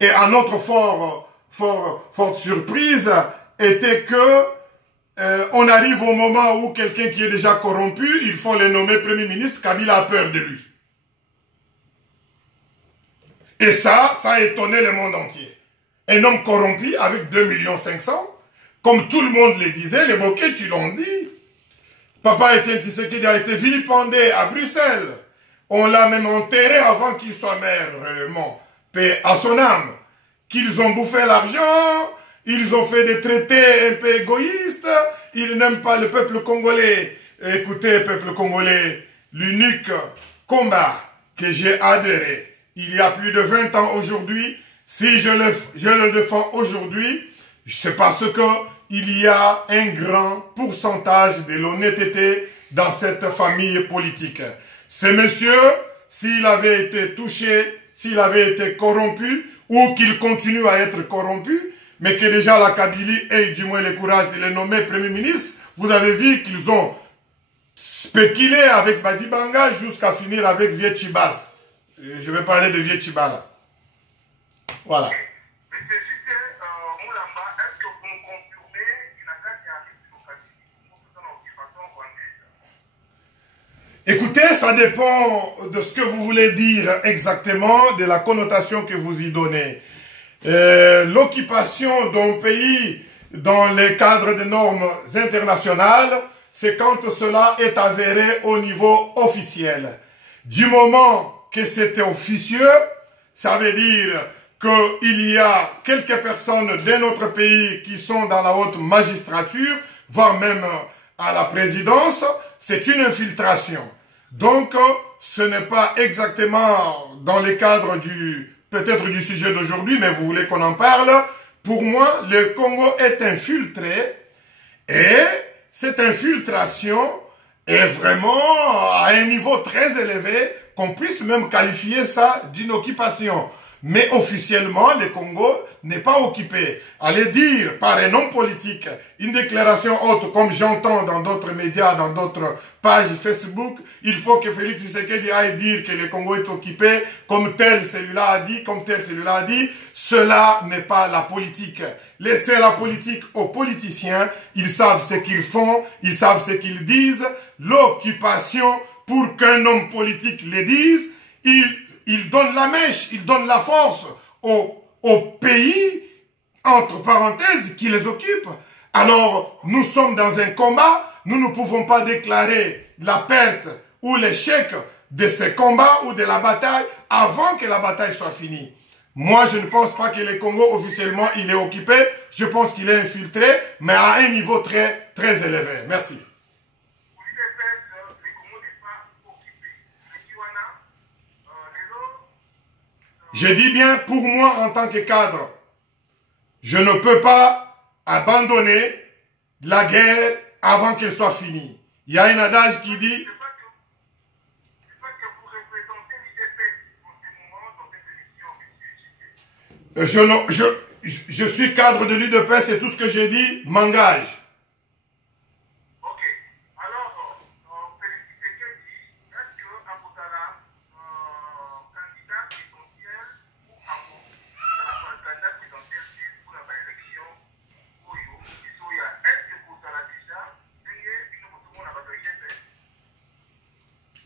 Et à notre forte surprise était que on arrive au moment où quelqu'un qui est déjà corrompu, il faut le nommer Premier ministre, Kabila a peur de lui. Et ça a étonné le monde entier. Un homme corrompu avec 2,5 millions, comme tout le monde le disait, les Bokeh, tu l'ont dit. Papa Etienne Tshisekedi a été vilipendé à Bruxelles. On l'a même enterré avant qu'il soit maire, vraiment. Paix à son âme. Qu'ils ont bouffé l'argent, ils ont fait des traités un peu égoïstes, ils n'aiment pas le peuple congolais. Écoutez, peuple congolais, l'unique combat que j'ai adhéré il y a plus de 20 ans aujourd'hui, si je le défends aujourd'hui, c'est parce que il y a un grand pourcentage de l'honnêteté dans cette famille politique. Ce monsieur, s'il avait été touché, s'il avait été corrompu, ou qu'il continue à être corrompu, mais que déjà la Kabylie ait du moins le courage de le nommer Premier ministre, vous avez vu qu'ils ont spéculé avec Badibanga jusqu'à finir avec Vietchibas. Je vais parler de Vietchiba là. Voilà. Écoutez, ça dépend de ce que vous voulez dire exactement, de la connotation que vous y donnez. L'occupation d'un pays dans les cadres des normes internationales, c'est quand cela est avéré au niveau officiel. Du moment que c'était officieux, ça veut dire qu'il y a quelques personnes de notre pays qui sont dans la haute magistrature, voire même à la présidence, c'est une infiltration. Donc, ce n'est pas exactement dans le cadre peut-être du sujet d'aujourd'hui, mais vous voulez qu'on en parle. Pour moi, le Congo est infiltré et cette infiltration est vraiment à un niveau très élevé qu'on puisse même qualifier ça d'une occupation. Mais officiellement, le Congo n'est pas occupé. Allez dire par un homme politique une déclaration haute, comme j'entends dans d'autres médias, dans d'autres pages Facebook, il faut que Félix Tshisekedi aille dire que le Congo est occupé, comme tel celui-là a dit, comme tel celui-là a dit. Cela n'est pas la politique. Laissez la politique aux politiciens. Ils savent ce qu'ils font, ils savent ce qu'ils disent. L'occupation, pour qu'un homme politique le dise, il donne la mèche, il donne la force au pays, entre parenthèses, qui les occupe. Alors, nous sommes dans un combat, nous ne pouvons pas déclarer la perte ou l'échec de ce combat ou de la bataille avant que la bataille soit finie. Moi, je ne pense pas que le Congo, officiellement, il est occupé. Je pense qu'il est infiltré, mais à un niveau très, très élevé. Merci. Je dis bien, pour moi, en tant que cadre, je ne peux pas abandonner la guerre avant qu'elle soit finie. Il y a un adage qui dit... Je suis cadre de l'UDPS et tout ce que j'ai dit m'engage.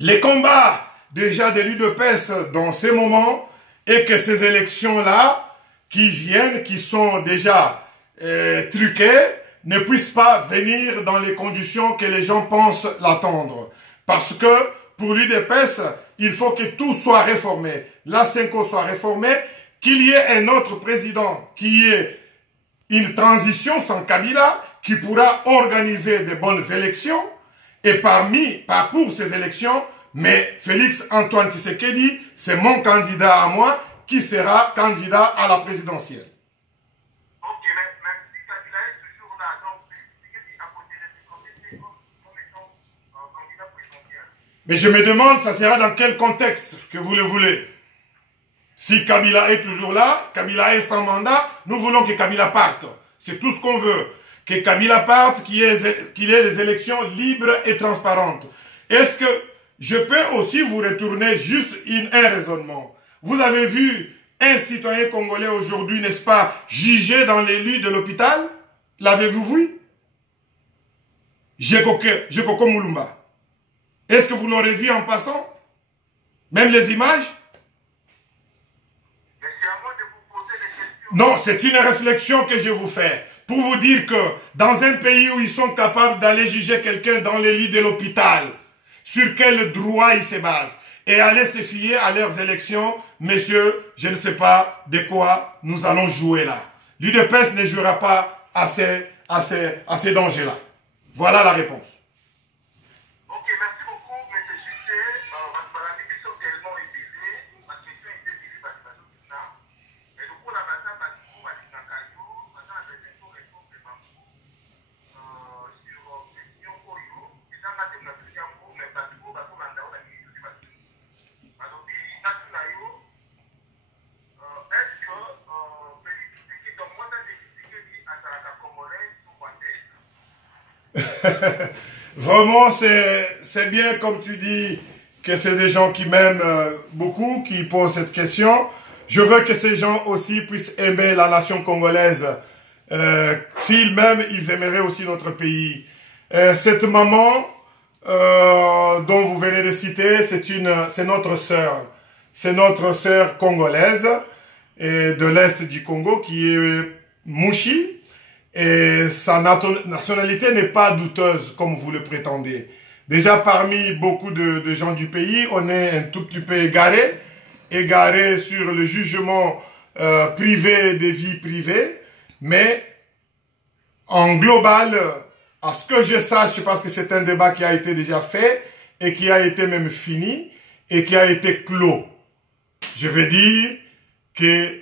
Les combats déjà de l'UDPS dans ces moments et que ces élections-là qui viennent, qui sont déjà truquées, ne puissent pas venir dans les conditions que les gens pensent l'attendre. Parce que pour l'UDPS, il faut que tout soit réformé. La CENCO soit réformée, qu'il y ait un autre président, qu'il y ait une transition sans Kabila, qui pourra organiser de bonnes élections. Et pour ces élections, mais Félix Antoine Tshisekedi, c'est mon candidat à moi qui sera candidat à la présidentielle. Ok, mais si Kabila est toujours là, donc Tshisekedi a continué comme étant candidat présidentiel. Mais je me demande, ça sera dans quel contexte que vous le voulez. Si Kabila est toujours là, Kabila est sans mandat, nous voulons que Kabila parte. C'est tout ce qu'on veut. Que Kabila parte, qu'il y ait des élections libres et transparentes. Est-ce que je peux aussi vous retourner juste un raisonnement? Vous avez vu un citoyen congolais aujourd'hui, n'est-ce pas, jugé dans les lits de l'hôpital? L'avez-vous vu? Jekoko Mulumba. Est-ce que vous l'aurez vu en passant? Même les images? Mais c'est à moi de vous poser des questions. Non, c'est une réflexion que je vous fais. Pour vous dire que dans un pays où ils sont capables d'aller juger quelqu'un dans les lits de l'hôpital, sur quel droit ils se basent, et aller se fier à leurs élections, messieurs, je ne sais pas de quoi nous allons jouer là. L'UDPS ne jouera pas à ces dangers-là. Voilà la réponse. Ok, merci beaucoup, M. Jussé. La mission tellement est visée, ma question était visée par le bateau de ça. Et du coup, la bataille, parce que vous, avec la caillou, maintenant, la deuxième tour est pour les bambous. Sur question Oyo, et ça, ma tête, la deuxième tour, mais parce que vous, parce que vous, la ministre du bateau. Alors, Nationayo, est-ce que, donc, moi, j'ai expliqué à Saraka Congolais, tout va être. Vraiment, c'est bien, comme tu dis, que c'est des gens qui m'aiment beaucoup, qui posent cette question. Je veux que ces gens aussi puissent aimer la nation congolaise. S'ils m'aiment, ils aimeraient aussi notre pays. Cette maman dont vous venez de citer, c'est notre sœur. C'est notre sœur congolaise et de l'Est du Congo qui est Mouchi. Et sa nationalité n'est pas douteuse comme vous le prétendez. Déjà parmi beaucoup de gens du pays, on est un tout petit peu égaré sur le jugement privé des vies privées, mais en global, à ce que je sache, parce que c'est un débat qui a été déjà fait et qui a été même fini et qui a été clos. Je veux dire que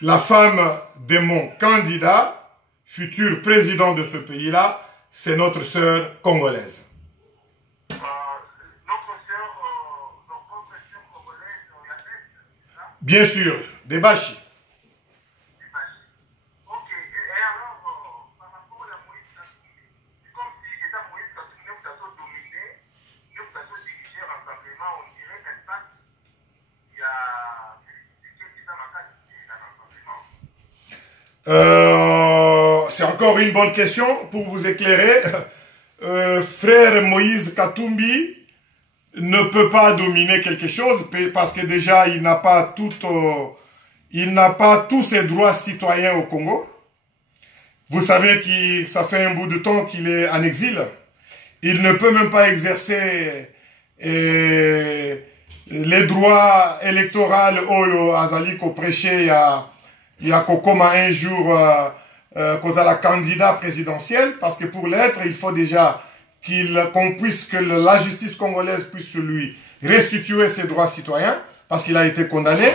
la femme de mon candidat, futur président de ce pays-là, c'est notre sœur congolaise. Notre sœur congolaise, la Est, c'est ça? Bien sûr, des Bachi. Ok, et alors, par rapport à Moïse Katumbi, c'est comme si l'État Moïse Katumbi nous a dominé, nous a dirigé rassemblement, on dirait l'impact, il y a l'État Makati qui est dans rassemblement. C'est encore une bonne question pour vous éclairer. Frère Moïse Katumbi ne peut pas dominer quelque chose parce que déjà il n'a pas tous ses droits citoyens au Congo. Vous savez que ça fait un bout de temps qu'il est en exil. Il ne peut même pas exercer les droits électoraux au Azali qu'on prêchait il y a Kokoma un jour qu'on a la candidat présidentiel, parce que pour l'être, il faut déjà que la justice congolaise puisse lui restituer ses droits citoyens, parce qu'il a été condamné.